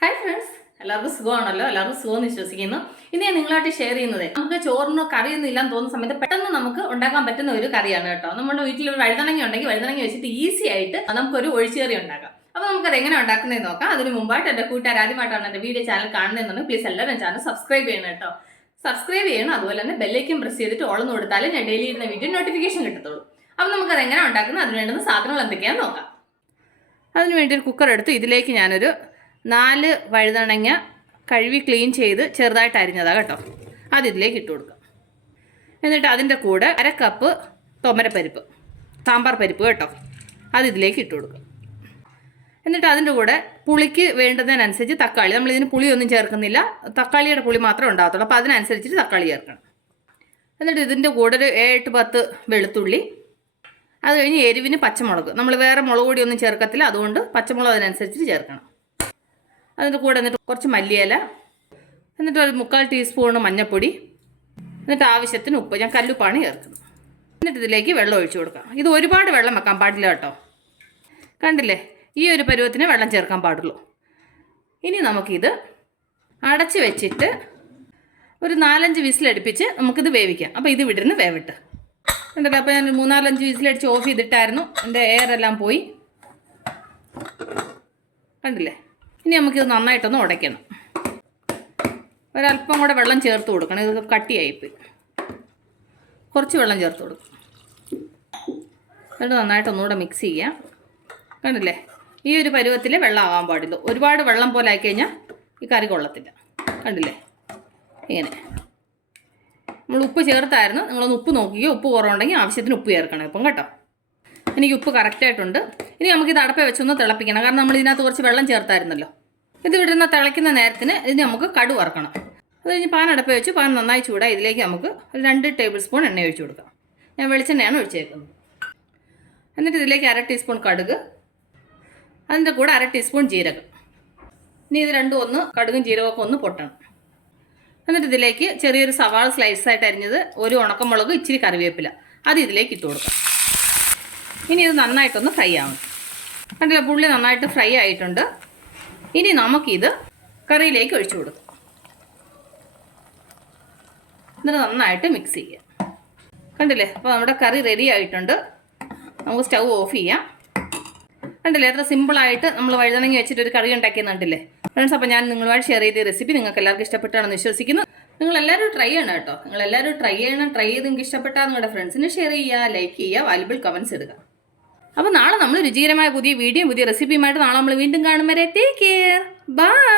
Hi friends, എല്ലാവർക്കും സുഖമാണല്ലോ. എല്ലാവർക്കും സുഖമെന്ന് വിശ്വസിക്കുന്നു. ഇന്ന് ഞാൻ നിങ്ങളായിട്ട് ഷെയർ ചെയ്യുന്നത് നമുക്ക് ചോറിനോ കറിയൊന്നും ഇല്ലാന്ന് തോന്നുന്ന സമയത്ത് പെട്ടെന്ന് നമുക്ക് ഉണ്ടാക്കാൻ പറ്റുന്ന ഒരു കറിയാണ് കേട്ടോ. നമ്മുടെ വീട്ടിൽ ഒരു വഴുതനങ്ങ ഉണ്ടെങ്കിൽ വഴുതനങ്ങ വെച്ചിട്ട് ഈസി ആയിട്ട് നമുക്കൊരു ഒഴിച്ചുകറി ഉണ്ടാക്കാം. അപ്പോൾ നമുക്കത് എങ്ങനെ ഉണ്ടാക്കുന്നതെന്ന് നോക്കാം. അതിന് മുമ്പായിട്ട് എൻ്റെ കൂട്ടുകാർ ആദ്യമായിട്ടാണ് എൻ്റെ വീഡിയോ ചാനൽ കാണുന്നതെന്നുണ്ടെങ്കിൽ പ്ലീസ് എല്ലാവരും ചാനൽ സബ്സ്ക്രൈബ് ചെയ്യണം കേട്ടോ. സബ്സ്ക്രൈബ് ചെയ്യണം. അതുപോലെ തന്നെ ബെല്ലൈക്കൻ പ്രസ് ചെയ്തിട്ട് ഓളന്ന് കൊടുത്താലും ഞാൻ ഡെയിലി ഇടുന്ന വീഡിയോ നോട്ടിഫിക്കേഷൻ കിട്ടത്തുള്ളൂ. അപ്പോൾ നമുക്കത് എങ്ങനെ ഉണ്ടാക്കുന്നത്, അതിന് വേണ്ടുന്ന സാധനങ്ങൾ എന്തൊക്കെയാണെന്ന് നോക്കാം. അതിനുവേണ്ടി ഒരു കുക്കർ എടുത്ത് ഇതിലേക്ക് ഞാനൊരു 4 വഴുതനങ്ങ കഴുകി ക്ലീൻ ചെയ്ത് ചെറുതായിട്ട് അരിഞ്ഞതാണ് കേട്ടോ. അതിലേക്ക് ഇട്ട് കൊടുക്കാം. എന്നിട്ട് അതിൻ്റെ കൂടെ 1/2 കപ്പ് തുമരപ്പരിപ്പ്, സാമ്പാർ പരിപ്പ് കേട്ടോ, അതിലേക്ക് ഇട്ട് കൊടുക്കാം. എന്നിട്ട് അതിൻ്റെ കൂടെ പുളിക്ക് വേണ്ടതിനനുസരിച്ച് തക്കാളി, നമ്മളിതിന് പുളിയൊന്നും ചേർക്കുന്നില്ല, തക്കാളിയുടെ പുളി മാത്രമേ ഉണ്ടാകത്തുള്ളൂ. അപ്പോൾ അതിനനുസരിച്ചിട്ട് തക്കാളി ചേർക്കണം. എന്നിട്ട് ഇതിൻ്റെ കൂടെ ഒരു 7-10 വെളുത്തുള്ളി, അത് കഴിഞ്ഞ് എരിവിന് പച്ചമുളക്. നമ്മൾ വേറെ മുളക് പൊടിയൊന്നും ചേർക്കത്തില്ല, അതുകൊണ്ട് പച്ചമുളക് അതിനനുസരിച്ചിട്ട് ചേർക്കണം. അതിൻ്റെ കൂടെ എന്നിട്ട് കുറച്ച് മല്ലിയില, എന്നിട്ട് ഒരു 3/4 ടീസ്പൂൺ മഞ്ഞൾപ്പൊടി, എന്നിട്ട് ആവശ്യത്തിന് ഉപ്പ്. ഞാൻ കല്ലുപ്പാണ് ചേർക്കുന്നത്. എന്നിട്ട് ഇതിലേക്ക് വെള്ളം ഒഴിച്ചു കൊടുക്കാം. ഇത് ഒരുപാട് വെള്ളം വെക്കാൻ പാടില്ല കേട്ടോ. കണ്ടില്ലേ, ഈ ഒരു പരുവത്തിന് വെള്ളം ചേർക്കാൻ പാടുള്ളൂ. ഇനി നമുക്കിത് അടച്ച് വെച്ചിട്ട് ഒരു 4-5 വിസിലടുപ്പിച്ച് നമുക്കിത് വേവിക്കാം. അപ്പോൾ ഇത് വിടുന്ന് വേവിട്ട് കണ്ടല്ലോ. അപ്പോൾ ഞാൻ 3-4-5 വിസിലടിച്ച് ഓഫ് ചെയ്തിട്ടായിരുന്നു, എൻ്റെ എയർ എല്ലാം പോയി. കണ്ടില്ലേ. ഇനി നമുക്കിത് നന്നായിട്ടൊന്ന് ഉടയ്ക്കണം. ഒരല്പം കൂടെ വെള്ളം ചേർത്ത് കൊടുക്കണം, ഇത് കട്ടിയായിപ്പോയി. കുറച്ച് വെള്ളം ചേർത്ത് കൊടുക്കും. എന്നിട്ട് നന്നായിട്ട് ഒന്നുകൂടെ മിക്സ് ചെയ്യാം. കണ്ടില്ലേ, ഈ ഒരു പരുവത്തിൽ വെള്ളം ആകാൻ പാടില്ല. ഒരുപാട് വെള്ളം പോലെ ആയിക്കഴിഞ്ഞാൽ ഈ കറി കൊള്ളത്തില്ല. കണ്ടില്ലേ, ഇങ്ങനെ. നമ്മൾ ഉപ്പ് ചേർത്തായിരുന്നു, നിങ്ങളൊന്ന് ഉപ്പ് നോക്കിയോ. ഉപ്പ് കുറവുണ്ടെങ്കിൽ ആവശ്യത്തിന് ഉപ്പ് ചേർക്കണം ഇപ്പം കേട്ടോ. എനിക്ക് ഉപ്പ് കറക്റ്റായിട്ടുണ്ട്. ഇനി നമുക്കിത് അടപ്പ വെച്ചൊന്ന് തിളപ്പിക്കണം, കാരണം നമ്മൾ ഇതിനകത്ത് കുറച്ച് വെള്ളം ചേർത്തായിരുന്നല്ലോ. ഇത് വിടുന്ന തിളയ്ക്കുന്ന നേരത്തിന് ഇതിന് നമുക്ക് കടു വറക്കണം. അത് കഴിഞ്ഞ് പാൻ അടപ്പ വെച്ച് പാൻ നന്നായി ചൂടായി ഇതിലേക്ക് നമുക്ക് ഒരു 2 ടേബിൾ സ്പൂൺ എണ്ണ ഒഴിച്ചു കൊടുക്കാം. ഞാൻ വെളിച്ചെണ്ണയാണ് ഒഴിച്ചേക്കുന്നത്. എന്നിട്ട് ഇതിലേക്ക് 1/2 ടീസ്പൂൺ കടുക്, അതിൻ്റെ കൂടെ 1/2 ടീസ്പൂൺ ജീരകം. ഇനി ഇത് രണ്ടും ഒന്ന്, കടുകും ജീരകമൊക്കെ ഒന്ന് പൊട്ടണം. എന്നിട്ട് ഇതിലേക്ക് ചെറിയൊരു സവാള സ്ലൈസായിട്ട് അരിഞ്ഞത്, ഒരു ഉണക്കമുളക്, ഇച്ചിരി കറിവേപ്പില, അത് ഇതിലേക്ക് ഇട്ട് കൊടുക്കാം. ഇനി ഇത് നന്നായിട്ടൊന്ന് ഫ്രൈ ആവണം. കണ്ടില്ല, പുള്ളി നന്നായിട്ട് ഫ്രൈ ആയിട്ടുണ്ട്. ഇനി നമുക്കിത് കറിയിലേക്ക് ഒഴിച്ചു കൊടുക്കാം. എന്നിട്ട് നന്നായിട്ട് മിക്സ് ചെയ്യാം. കണ്ടില്ലേ, അപ്പോൾ നമ്മുടെ കറി റെഡി ആയിട്ടുണ്ട്. നമുക്ക് സ്റ്റൗ ഓഫ് ചെയ്യാം. കണ്ടില്ലേ, എത്ര സിമ്പിളായിട്ട് നമ്മൾ വഴുതനങ്ങ വെച്ചിട്ട് ഒരു കറി ഉണ്ടാക്കിയെന്ന് കണ്ടില്ലേ ഫ്രണ്ട്സ്. അപ്പോൾ ഞാൻ നിങ്ങളുമായിട്ട് ഷെയർ ചെയ്ത റെസിപ്പി നിങ്ങൾക്ക് എല്ലാവർക്കും ഇഷ്ടപ്പെട്ടാണെന്ന് വിശ്വസിക്കുന്നു. നിങ്ങളെല്ലാവരും ട്രൈ ചെയ്യണം കേട്ടോ. നിങ്ങളെല്ലാവരും ട്രൈ ചെയ്യണം. ട്രൈ ചെയ്ത് നിങ്ങൾക്ക് ഇഷ്ടപ്പെട്ടാൽ നിങ്ങളുടെ ഫ്രണ്ട്സിന് ഷെയർ ചെയ്യുക, ലൈക്ക് ചെയ്യുക, വാല്യുബിൾ കമൻറ്റ്സ് ഇടുക. അപ്പോൾ നാളെ നമ്മൾ രുചികരമായ പുതിയ വീഡിയോ, പുതിയ റെസിപ്പിയുമായിട്ട് നാളെ നമ്മൾ വീണ്ടും കാണും വരെ ടേക്ക് കെയർ, ബൈ.